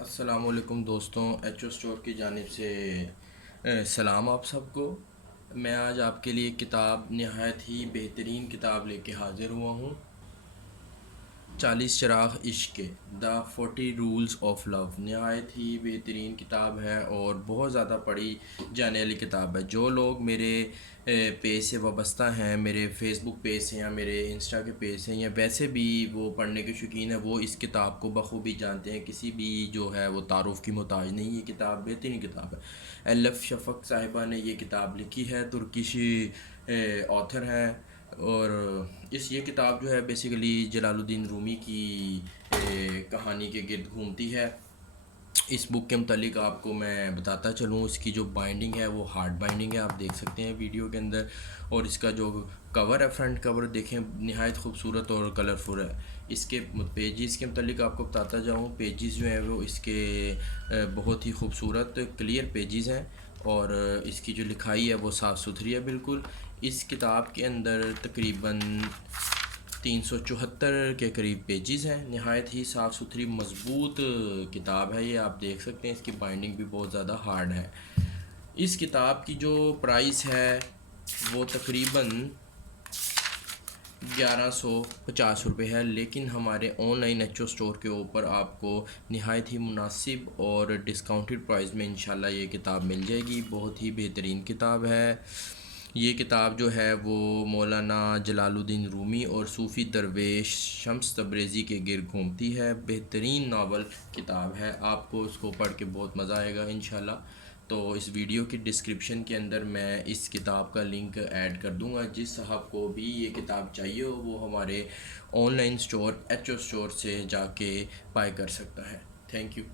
السلام علیکم دوستوں، ایچ او اسٹور کی جانب سے سلام آپ سب کو۔ میں آج آپ کے لیے ایک کتاب، نہایت ہی بہترین کتاب لے کے حاضر ہوا ہوں۔ 40 چراغ عشق کے، دا 40 رولز آف لو، نہایت ہی بہترین کتاب ہے اور بہت زیادہ پڑھی جانے والی کتاب ہے۔ جو لوگ میرے پیج سے وابستہ ہیں، میرے فیس بک پیج سے یا میرے انسٹا کے پیج سے، یا ویسے بھی وہ پڑھنے کے شوقین ہیں، وہ اس کتاب کو بخوبی جانتے ہیں، کسی بھی جو ہے وہ تعارف کی محتاج نہیں۔ یہ کتاب بہترین کتاب ہے۔ ایلف شفق صاحبہ نے یہ کتاب لکھی ہے، ترکش آتھر ہیں، اور یہ کتاب جو ہے بیسیکلی جلال الدین رومی کی کہانی کے گرد گھومتی ہے۔ اس بک کے متعلق آپ کو میں بتاتا چلوں، اس کی جو بائنڈنگ ہے وہ ہارڈ بائنڈنگ ہے، آپ دیکھ سکتے ہیں ویڈیو کے اندر، اور اس کا جو کور ہے، فرنٹ کور دیکھیں، نہایت خوبصورت اور کلرفل ہے۔ اس کے پیجز کے متعلق آپ کو بتاتا جاؤں، پیجز جو ہیں وہ اس کے بہت ہی خوبصورت کلیئر پیجز ہیں، اور اس کی جو لکھائی ہے وہ صاف ستھری ہے بالکل۔ اس کتاب کے اندر تقریباً 374 کے قریب پیجز ہیں، نہایت ہی صاف ستھری مضبوط کتاب ہے یہ، آپ دیکھ سکتے ہیں۔ اس کی بائنڈنگ بھی بہت زیادہ ہارڈ ہے۔ اس کتاب کی جو پرائس ہے وہ تقریباً 1150 روپے ہے، لیکن ہمارے online H O store کے اوپر آپ کو نہایت ہی مناسب اور ڈسکاؤنٹڈ پرائز میں انشاءاللہ یہ کتاب مل جائے گی۔ بہت ہی بہترین کتاب ہے یہ کتاب، جو ہے وہ مولانا جلال الدین رومی اور صوفی درویش شمس تبریزی کے گرد گھومتی ہے۔ بہترین ناول کتاب ہے، آپ کو اس کو پڑھ کے بہت مزہ آئے گا انشاءاللہ۔ تو اس ویڈیو کی ڈسکرپشن کے اندر میں اس کتاب کا لنک ایڈ کر دوں گا، جس صاحب کو بھی یہ کتاب چاہیے ہو وہ ہمارے online store H O store سے جا کے بائی کر سکتا ہے۔ Thank you.